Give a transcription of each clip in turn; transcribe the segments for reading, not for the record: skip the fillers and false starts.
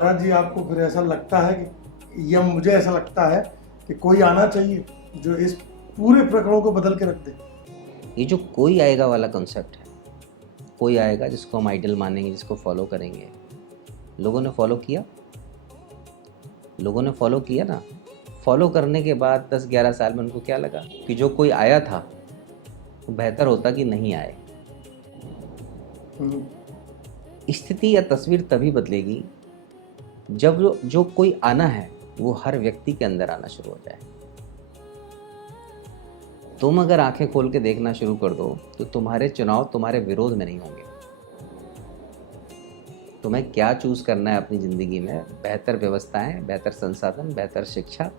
महाराज जी, आपको फिर ऐसा लगता है कि, या मुझे ऐसा लगता है कि कोई आना चाहिए जो इस पूरे प्रकरणों को बदल के रख दे। ये जो कोई आएगा वाला कॉन्सेप्ट है, कोई आएगा जिसको हम आइडल मानेंगे, जिसको फॉलो करेंगे। लोगों ने फॉलो किया, लोगों ने फॉलो किया ना। फॉलो करने के बाद 10-11 साल में उनको क्या लगा कि जो कोई आया था वो बेहतर होता कि नहीं आए। स्थिति या तस्वीर तभी बदलेगी जब जो कोई आना है वो हर व्यक्ति के अंदर आना शुरू हो जाए। तुम अगर आंखें खोल के देखना शुरू कर दो तो तुम्हारे चुनाव तुम्हारे विरोध में नहीं होंगे। तुम्हें क्या चूज करना है अपनी ज़िंदगी में, बेहतर व्यवस्थाएं, बेहतर संसाधन, बेहतर शिक्षा,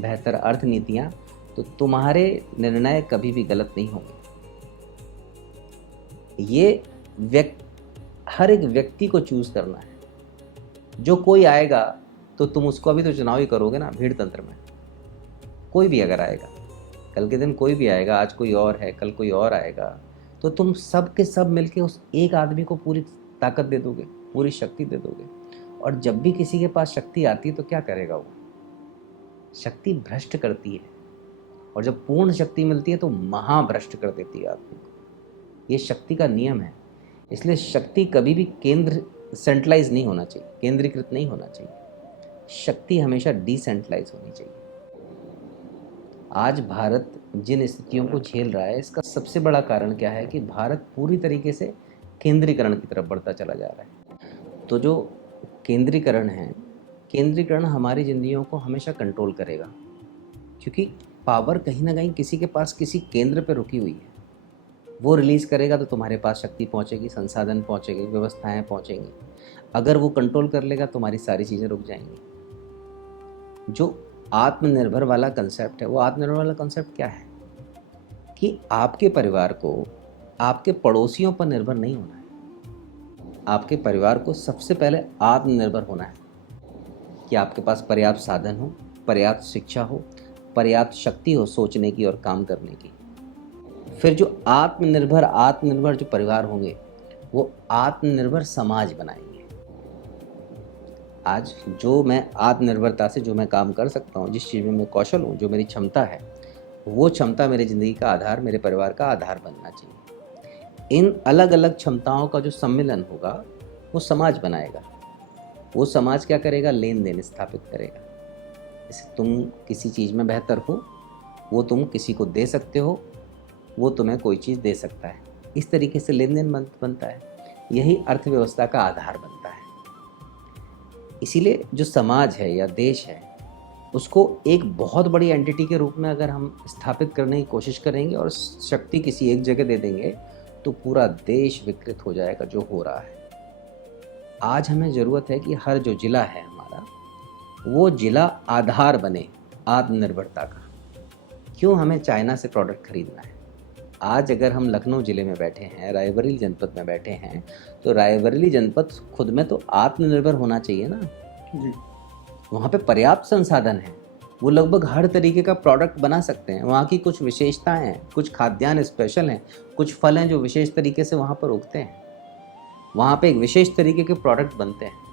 बेहतर अर्थनीतियाँ, तो तुम्हारे निर्णय कभी भी गलत नहीं होंगे। ये हर एक व्यक्ति को चूज करना है। जो कोई आएगा तो तुम उसको अभी तो चुनाव ही करोगे ना, भीड़ तंत्र में। कोई भी अगर आएगा, कल के दिन कोई भी आएगा, आज कोई और है, कल कोई और आएगा, तो तुम सब के सब मिलके उस एक आदमी को पूरी ताकत दे दोगे, पूरी शक्ति दे दोगे। और जब भी किसी के पास शक्ति आती है तो क्या करेगा वो? शक्ति भ्रष्ट करती है, और जब पूर्ण शक्ति मिलती है तो महाभ्रष्ट कर देती है आदमी को। ये शक्ति का नियम है। इसलिए शक्ति कभी भी केंद्र सेंट्रलाइज नहीं होना चाहिए, केंद्रीकृत नहीं होना चाहिए। शक्ति हमेशा डिसेंट्रलाइज होनी चाहिए। आज भारत जिन स्थितियों को झेल रहा है, इसका सबसे बड़ा कारण क्या है कि भारत पूरी तरीके से केंद्रीकरण की तरफ बढ़ता चला जा रहा है। तो जो केंद्रीकरण है, केंद्रीकरण हमारी जिंदगियों को हमेशा कंट्रोल करेगा, क्योंकि पावर कहीं ना कहीं किसी के पास किसी केंद्र पर रुकी हुई है। वो रिलीज़ करेगा तो तुम्हारे पास शक्ति पहुंचेगी, संसाधन पहुंचेगी, व्यवस्थाएं पहुंचेंगी। अगर वो कंट्रोल कर लेगा तो तुम्हारी सारी चीज़ें रुक जाएंगी। जो आत्मनिर्भर वाला कंसेप्ट है, वो आत्मनिर्भर वाला कंसेप्ट क्या है कि आपके परिवार को आपके पड़ोसियों पर निर्भर नहीं होना है। आपके परिवार को सबसे पहले आत्मनिर्भर होना है कि आपके पास पर्याप्त साधन हो, पर्याप्त शिक्षा हो, पर्याप्त शक्ति हो सोचने की और काम करने की। फिर जो आत्मनिर्भर जो परिवार होंगे वो आत्मनिर्भर समाज बनाएंगे। आज जो मैं आत्मनिर्भरता से जो मैं काम कर सकता हूँ, जिस चीज़ में मैं कौशल हूँ, जो मेरी क्षमता है, वो क्षमता मेरी ज़िंदगी का आधार, मेरे परिवार का आधार बनना चाहिए। इन अलग अलग क्षमताओं का जो सम्मिलन होगा वो समाज बनाएगा। वो समाज क्या करेगा? लेन देन स्थापित करेगा। जैसे तुम किसी चीज़ में बेहतर हो, वो तुम किसी को दे सकते हो, वो तुम्हें कोई चीज़ दे सकता है। इस तरीके से लेन देन बनता है। यही अर्थव्यवस्था का आधार बनता है। इसीलिए जो समाज है या देश है, उसको एक बहुत बड़ी एंटिटी के रूप में अगर हम स्थापित करने की कोशिश करेंगे और शक्ति किसी एक जगह दे देंगे तो पूरा देश विकृत हो जाएगा, जो हो रहा है। आज हमें ज़रूरत है कि हर जो जिला है हमारा, वो जिला आधार बने आत्मनिर्भरता का। क्यों हमें चाइना से प्रोडक्ट खरीदना है? आज अगर हम लखनऊ ज़िले में बैठे हैं, रायबरेली जनपद में बैठे हैं, तो रायबरेली जनपद खुद में तो आत्मनिर्भर होना चाहिए ना जी। वहाँ पे पर्याप्त संसाधन है, वो लगभग हर तरीके का प्रोडक्ट बना सकते हैं। वहाँ की कुछ विशेषताएं हैं, कुछ खाद्यान्न स्पेशल हैं, कुछ फल हैं जो विशेष तरीके से वहाँ पर उगते हैं। वहाँ पे एक विशेष तरीके के प्रोडक्ट बनते हैं।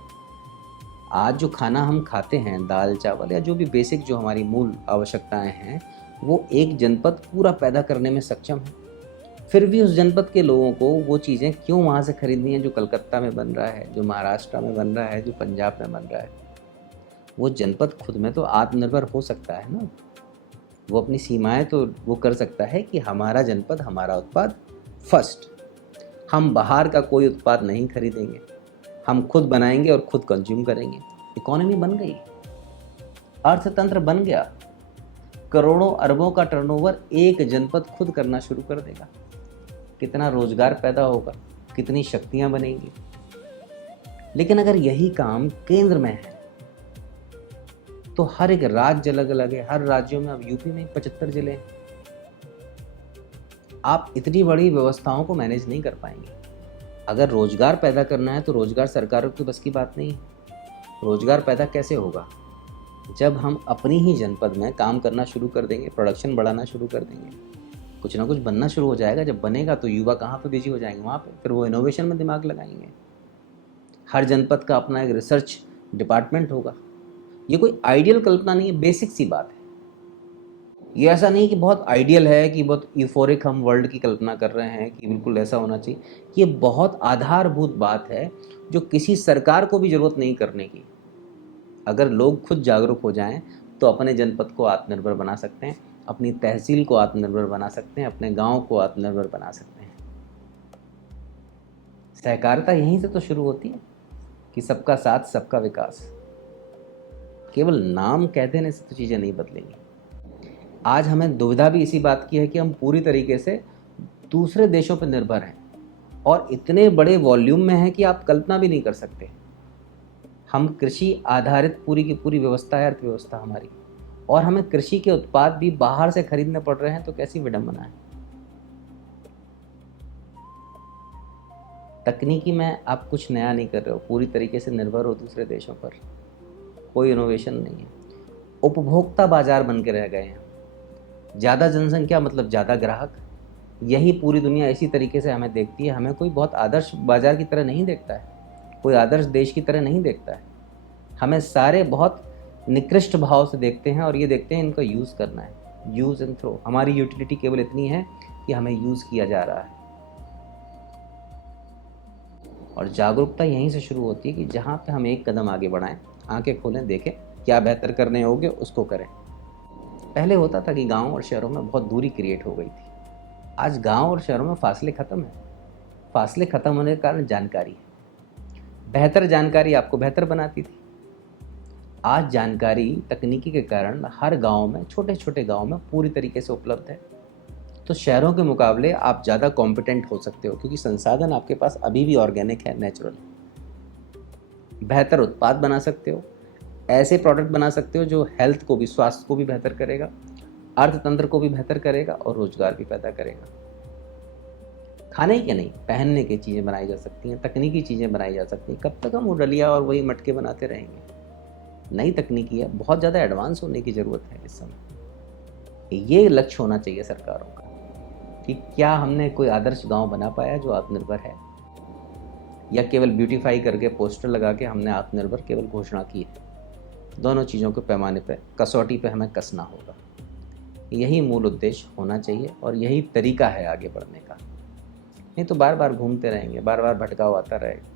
आज जो खाना हम खाते हैं, दाल चावल या जो भी बेसिक जो हमारी मूल आवश्यकताएं हैं, वो एक जनपद पूरा पैदा करने में सक्षम है। फिर भी उस जनपद के लोगों को वो चीज़ें क्यों वहाँ से खरीदनी है जो कलकत्ता में बन रहा है, जो महाराष्ट्र में बन रहा है, जो पंजाब में बन रहा है? वो जनपद खुद में तो आत्मनिर्भर हो सकता है ना। वो अपनी सीमाएं तो वो कर सकता है कि हमारा जनपद, हमारा उत्पाद फर्स्ट, हम बाहर का कोई उत्पाद नहीं खरीदेंगे, हम खुद बनाएंगे और खुद कंज्यूम करेंगे। इकोनॉमी बन गई, अर्थतंत्र बन गया। करोड़ों अरबों का टर्नओवर एक जनपद खुद करना शुरू कर देगा। कितना रोजगार पैदा होगा, कितनी शक्तियां बनेंगी। लेकिन अगर यही काम केंद्र में है तो हर एक राज्य अलग अलग है। हर राज्यों में, अब यूपी में 75 जिले हैं, आप इतनी बड़ी व्यवस्थाओं को मैनेज नहीं कर पाएंगे। अगर रोजगार पैदा करना है तो रोजगार सरकारों की बस की बात नहीं है। रोजगार पैदा कैसे होगा? जब हम अपनी ही जनपद में काम करना शुरू कर देंगे, प्रोडक्शन बढ़ाना शुरू कर देंगे, कुछ ना कुछ बनना शुरू हो जाएगा। जब बनेगा तो युवा कहाँ पे बिजी हो जाएंगे? वहाँ पे। फिर वो इनोवेशन में दिमाग लगाएंगे। हर जनपद का अपना एक रिसर्च डिपार्टमेंट होगा। ये कोई आइडियल कल्पना नहीं है, बेसिक सी बात है। ये ऐसा नहीं कि बहुत आइडियल है, कि बहुत यूफोरिक हम वर्ल्ड की कल्पना कर रहे हैं कि बिल्कुल ऐसा होना चाहिए। ये बहुत आधारभूत बात है जो किसी सरकार को भी ज़रूरत नहीं करने की। अगर लोग खुद जागरूक हो जाएं तो अपने जनपद को आत्मनिर्भर बना सकते हैं, अपनी तहसील को आत्मनिर्भर बना सकते हैं, अपने गांव को आत्मनिर्भर बना सकते हैं। सहकारिता यहीं से तो शुरू होती है कि सबका साथ सबका विकास। केवल नाम कह देने से तो चीज़ें नहीं बदलेंगी। आज हमें दुविधा भी इसी बात की है कि हम पूरी तरीके से दूसरे देशों पर निर्भर हैं, और इतने बड़े वॉल्यूम में है कि आप कल्पना भी नहीं कर सकते। हम कृषि आधारित पूरी की पूरी व्यवस्था है, अर्थव्यवस्था हमारी, और हमें कृषि के उत्पाद भी बाहर से खरीदने पड़ रहे हैं, तो कैसी विडंबना है। तकनीकी में आप कुछ नया नहीं कर रहे हो, पूरी तरीके से निर्भर हो दूसरे देशों पर, कोई इनोवेशन नहीं है। उपभोक्ता बाजार बन के रह गए हैं। ज़्यादा जनसंख्या मतलब ज़्यादा ग्राहक, यही पूरी दुनिया इसी तरीके से हमें देखती है। हमें कोई बहुत आदर्श बाजार की तरह नहीं देखता है, कोई आदर्श देश की तरह नहीं देखता है। हमें सारे बहुत निकृष्ट भाव से देखते हैं, और ये देखते हैं इनका यूज़ करना है, यूज़ एंड थ्रो। हमारी यूटिलिटी केवल इतनी है कि हमें यूज़ किया जा रहा है। और जागरूकता यहीं से शुरू होती है कि जहाँ पे हम एक कदम आगे बढ़ाएं, आंखें खोलें, देखें क्या बेहतर करने होंगे, उसको करें। पहले होता था कि गांव और शहरों में बहुत दूरी क्रिएट हो गई थी। आज गांव और शहरों में फासले खत्म हैं। फासले खत्म होने के कारण जानकारी है। बेहतर जानकारी आपको बेहतर बनाती थी। आज जानकारी तकनीकी के कारण हर गांव में, छोटे छोटे गांव में पूरी तरीके से उपलब्ध है। तो शहरों के मुकाबले आप ज़्यादा कॉम्पिटेंट हो सकते हो, क्योंकि संसाधन आपके पास अभी भी ऑर्गेनिक है, नेचुरल। बेहतर उत्पाद बना सकते हो, ऐसे प्रोडक्ट बना सकते हो जो हेल्थ को भी, स्वास्थ्य को भी बेहतर करेगा, अर्थतंत्र को भी बेहतर करेगा, और रोजगार भी पैदा करेगा। खाने के नहीं, पहनने की चीज़ें बनाई जा सकती हैं, तकनीकी चीज़ें बनाई जा सकती हैं। कब तक हम उडलिया और वही मटके बनाते रहेंगे? नई तकनीकी है, बहुत ज़्यादा एडवांस होने की ज़रूरत है इस समय। ये लक्ष्य होना चाहिए सरकारों का कि क्या हमने कोई आदर्श गांव बना पाया जो आत्मनिर्भर है, या केवल ब्यूटीफाई करके पोस्टर लगा के हमने आत्मनिर्भर केवल घोषणा की है। दोनों चीज़ों के पैमाने पे, कसौटी पे हमें कसना होगा। यही मूल उद्देश्य होना चाहिए, और यही तरीका है आगे बढ़ने का। नहीं तो बार बार घूमते रहेंगे, बार बार भटकाव आता रहेगा।